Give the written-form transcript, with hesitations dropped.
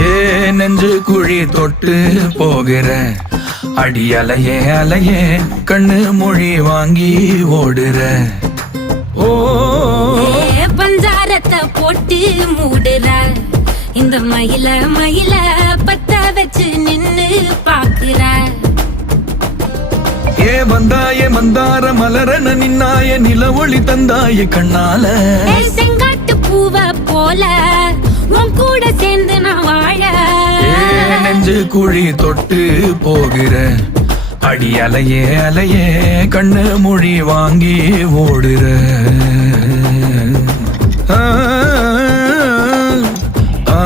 ஏ நெஞ்சு குழி தொட்டு போகிற அடி அலையே அலையே கண்ணு மொழி வாங்கி ஓடுற. ஓ பஞ்சாரத்தை போட்டு மூடுற இந்த மயில மயில பத்த வச்சு நின்னு பாக்குற. ஏ வந்தாய மந்தார மலரன நின்னாய நில ஒளி தந்தாய கண்ணால. செங்காட்டு பூவ போல உன் கூட சேர்ந்து நான் வாழ. நெஞ்சு குழி தொட்டு போகிற அடி அலையே அலையே கண்ணு மொழி வாங்கி ஓடுற. ஆ ஆ